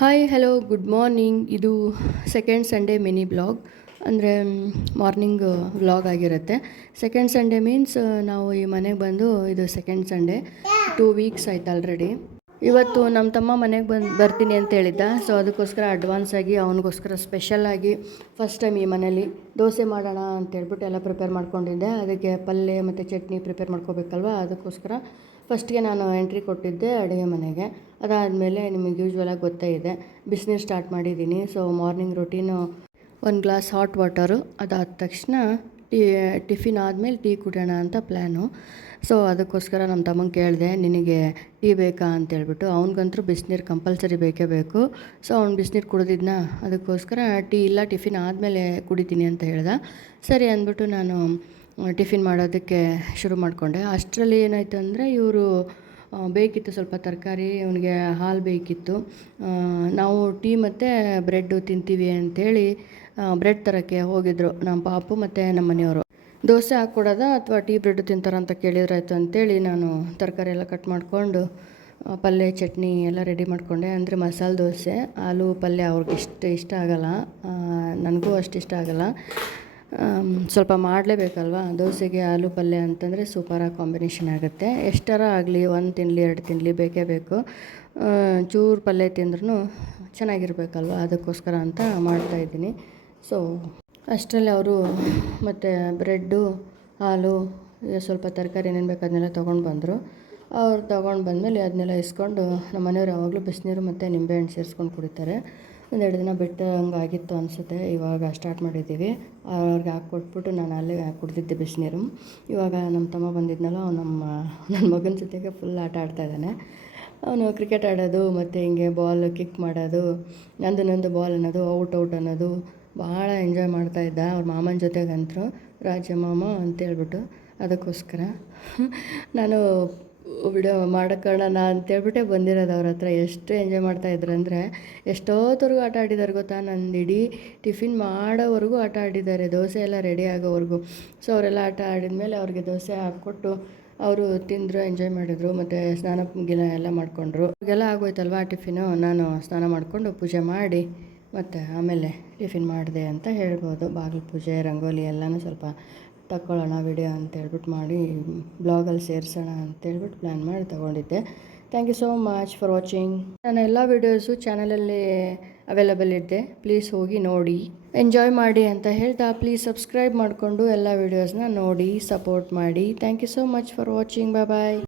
Hi hello good morning. ಇದು second Sunday mini blog, ಅಂದರೆ morning vlog ಆಗಿರುತ್ತೆ. Second Sunday means ನಾವು ಈ ಮನೆಗೆ ಬಂದು ಇದು ಸೆಕೆಂಡ್ ಸಂಡೇ, 2 ವೀಕ್ಸ್ ಆಯ್ತು ಆಲ್ರೆಡಿ. ಇವತ್ತು ನಮ್ಮ ತಮ್ಮ ಮನೆಗೆ ಬರ್ತೀನಿ ಅಂತ ಹೇಳಿದ್ದ. ಸೊ ಅದಕ್ಕೋಸ್ಕರ ಅಡ್ವಾನ್ಸಾಗಿ ಅವನಿಗೋಸ್ಕರ ಸ್ಪೆಷಲಾಗಿ ಫಸ್ಟ್ ಟೈಮ್ ಈ ಮನೇಲಿ ದೋಸೆ ಮಾಡೋಣ ಅಂತೇಳ್ಬಿಟ್ಟು ಎಲ್ಲ ಪ್ರಿಪೇರ್ ಮಾಡ್ಕೊಂಡಿದ್ದೆ. ಅದಕ್ಕೆ ಪಲ್ಯ ಮತ್ತು ಚಟ್ನಿ ಪ್ರಿಪೇರ್ ಮಾಡ್ಕೋಬೇಕಲ್ವ, ಅದಕ್ಕೋಸ್ಕರ ಫಸ್ಟ್ಗೆ ನಾನು ಎಂಟ್ರಿ ಕೊಟ್ಟಿದ್ದೆ ಅಡುಗೆ ಮನೆಗೆ. ಅದಾದಮೇಲೆ ನಿಮಗೆ ಯೂಶ್ವಲಾಗಿ ಗೊತ್ತೇ ಇದೆ, ಬಿಸಿನೀರು ಸ್ಟಾರ್ಟ್ ಮಾಡಿದ್ದೀನಿ. So morning routine 1 glass hot water, ಅದಾದ ತಕ್ಷಣ ಟಿಫಿನ್ ಆದಮೇಲೆ ಟೀ ಕುಡಿಯೋಣ ಅಂತ ಪ್ಲ್ಯಾನು. ಸೊ ಅದಕ್ಕೋಸ್ಕರ ನಮ್ಮ ತಮ್ಮಂಗೆ ಕೇಳಿದೆ, ನಿನಗೆ ಟೀ ಬೇಕಾ ಅಂತೇಳ್ಬಿಟ್ಟು. ಅವ್ನಿಗಂತೂ ಬಿಸಿನೀರು ಕಂಪಲ್ಸರಿ ಬೇಕೇ ಬೇಕು. ಸೊ ಅವ್ನು ಬಿಸಿನೀರು ಕುಡಿದಿದ್ನ, ಅದಕ್ಕೋಸ್ಕರ ಟೀ ಇಲ್ಲ ಟಿಫಿನ್ ಆದಮೇಲೆ ಕುಡಿತೀನಿ ಅಂತ ಹೇಳ್ದೆ. ಸರಿ ಅಂದ್ಬಿಟ್ಟು ನಾನು ಟಿಫಿನ್ ಮಾಡೋದಕ್ಕೆ ಶುರು ಮಾಡಿಕೊಂಡೆ. ಅಷ್ಟರಲ್ಲಿ ಏನಾಯಿತು ಅಂದರೆ, ಇವರು ಬೇಕಿತ್ತು ಸ್ವಲ್ಪ ತರಕಾರಿ, ಅವನಿಗೆ ಹಾಲು ಬೇಕಿತ್ತು. ನಾವು ಟೀ ಮತ್ತು ಬ್ರೆಡ್ಡು ತಿಂತೀವಿ ಅಂಥೇಳಿ ಬ್ರೆಡ್ ತರೋಕ್ಕೆ ಹೋಗಿದ್ದರು ನಮ್ಮ ಪಾಪು ಮತ್ತು ನಮ್ಮ ಮನೆಯವರು. ದೋಸೆ ಹಾಕ್ಕೊಡೋದ ಅಥವಾ ಟೀ ಬ್ರೆಡ್ ತಿಂತಾರಂತ ಕೇಳಿದ್ರಾಯ್ತು ಅಂತೇಳಿ ನಾನು ತರಕಾರಿ ಎಲ್ಲ ಕಟ್ ಮಾಡಿಕೊಂಡು ಪಲ್ಯ ಚಟ್ನಿ ಎಲ್ಲ ರೆಡಿ ಮಾಡಿಕೊಂಡೆ. ಅಂದರೆ ಮಸಾಲೆ ದೋಸೆ, ಆಲೂ ಪಲ್ಯ ಅವ್ರಿಗೆ ಇಷ್ಟ ಆಗೋಲ್ಲ, ನನಗೂ ಅಷ್ಟು ಇಷ್ಟ ಆಗೋಲ್ಲ. ಸ್ವಲ್ಪ ಮಾಡಲೇಬೇಕಲ್ವ, ದೋಸೆಗೆ ಆಲೂ ಪಲ್ಯ ಅಂತಂದರೆ ಸೂಪರಾಗಿ ಕಾಂಬಿನೇಷನ್ ಆಗುತ್ತೆ. ಎಷ್ಟರ ಆಗಲಿ, 1 ತಿನ್ನಲಿ 2 ತಿನ್ನಲಿ ಬೇಕೇ ಬೇಕು. ಚೂರು ಪಲ್ಯ ತಿಂದ್ರೂ ಚೆನ್ನಾಗಿರ್ಬೇಕಲ್ವ, ಅದಕ್ಕೋಸ್ಕರ ಅಂತ ಮಾಡ್ತಾಯಿದ್ದೀನಿ. ಸೊ ಅಷ್ಟರಲ್ಲಿ ಅವರು ಮತ್ತು ಬ್ರೆಡ್ಡು, ಹಾಲು, ಸ್ವಲ್ಪ ತರಕಾರಿ ಏನೇನು ಬೇಕು ಅದನ್ನೆಲ್ಲ ತೊಗೊಂಡು ಬಂದರು. ಅವ್ರು ತೊಗೊಂಡು ಬಂದಮೇಲೆ ಅದನ್ನೆಲ್ಲ ಇಸ್ಕೊಂಡು, ನಮ್ಮ ಮನೆಯವ್ರು ಯಾವಾಗಲೂ ಬಿಸಿನೀರು ಮತ್ತು ನಿಂಬೆಹಣ್ಣು ಸೇರಿಸ್ಕೊಂಡು ಕುಡಿತಾರೆ. 1-2 ದಿನ ಬಿಟ್ಟು ಹಂಗಾಗಿತ್ತು ಅನಿಸುತ್ತೆ. ಇವಾಗ ಸ್ಟಾರ್ಟ್ ಮಾಡಿದ್ದೀವಿ. ಅವ್ರಿಗೆ ಹಾಕ್ಕೊಟ್ಬಿಟ್ಟು ನಾನು ಅಲ್ಲೇ ಕುಡ್ದಿದ್ದೆ ಬಿಸಿನೀರು. ಇವಾಗ ನಮ್ಮ ತಮ್ಮ ಬಂದಿದ್ನಲ್ಲ, ನನ್ನ ಮಗನ ಜೊತೆಗೆ ಫುಲ್ ಆಟ ಆಡ್ತಾಯಿದ್ದಾನೆ. ಅವನು ಕ್ರಿಕೆಟ್ ಆಡೋದು ಮತ್ತು ಹಿಂಗೆ ಬಾಲ್ ಕಿಕ್ ಮಾಡೋದು, ನಂದು ಬಾಲ್ ಅನ್ನೋದು, ಔಟ್ ಅನ್ನೋದು ಭಾಳ ಎಂಜಾಯ್ ಮಾಡ್ತಾಯಿದ್ದ. ಅವ್ರ ಮಾಮನ ಜೊತೆಗಂತರೂ ರಾಜ ಮಾಮ ಅಂತೇಳ್ಬಿಟ್ಟು. ಅದಕ್ಕೋಸ್ಕರ ನಾನು ವಿಡಿಯೋ ಮಾಡೋಕ್ಕಾಗೋಣ ಅಂತೇಳ್ಬಿಟ್ಟೆ ಬಂದಿರೋದು ಅವ್ರ ಹತ್ರ. ಎಷ್ಟು ಎಂಜಾಯ್ ಮಾಡ್ತಾಯಿದ್ರು ಅಂದರೆ, ಎಷ್ಟೊತ್ತವರೆಗೂ ಆಟ ಆಡಿದ್ದಾರೆ ಗೊತ್ತಾ. ನಂದು ಇಡೀ ಟಿಫಿನ್ ಮಾಡೋವರೆಗೂ ಆಟ ಆಡಿದ್ದಾರೆ, ದೋಸೆ ಎಲ್ಲ ರೆಡಿ ಆಗೋವರೆಗೂ. ಸೊ ಅವರೆಲ್ಲ ಆಟ ಆಡಿದ್ಮೇಲೆ ಅವ್ರಿಗೆ ದೋಸೆ ಹಾಕ್ಕೊಟ್ಟು ಅವರು ತಿಂದರು, ಎಂಜಾಯ್ ಮಾಡಿದರು ಮತ್ತು ಸ್ನಾನ ಎಲ್ಲ ಮಾಡಿಕೊಂಡ್ರು. ಇವಾಗೆಲ್ಲ ಆಗೋಯ್ತಲ್ವ ಟಿಫಿನು. ನಾನು ಸ್ನಾನ ಮಾಡಿಕೊಂಡು ಪೂಜೆ ಮಾಡಿ ಮತ್ತು ಆಮೇಲೆ ಟಿಫಿನ್ ಮಾಡಿದೆ ಅಂತ ಹೇಳ್ಬೋದು. ಬಾಗಿಲು ಪೂಜೆ, ರಂಗೋಲಿ ಎಲ್ಲನೂ ಸ್ವಲ್ಪ ತಗೊಳ್ಳೋಣ ವಿಡಿಯೋ ಅಂತೇಳ್ಬಿಟ್ಟು ಮಾಡಿ ಬ್ಲಾಗಲ್ಲಿ ಸೇರಿಸೋಣ ಅಂತೇಳ್ಬಿಟ್ಟು ಪ್ಲ್ಯಾನ್ ಮಾಡಿ ತೊಗೊಂಡಿದ್ದೆ. Thank you so much for watching. ನನ್ನ ಎಲ್ಲ ವೀಡಿಯೋಸು ಚಾನಲಲ್ಲಿ ಅವೈಲಬಲ್ ಇದೆ, ಪ್ಲೀಸ್ ಹೋಗಿ ನೋಡಿ, ಎಂಜಾಯ್ ಮಾಡಿ ಅಂತ ಹೇಳ್ತಾ ಪ್ಲೀಸ್ ಸಬ್ಸ್ಕ್ರೈಬ್ ಮಾಡಿಕೊಂಡು ಎಲ್ಲ ವೀಡಿಯೋಸ್ನ ನೋಡಿ ಸಪೋರ್ಟ್ ಮಾಡಿ. Thank you so much for watching. Bye.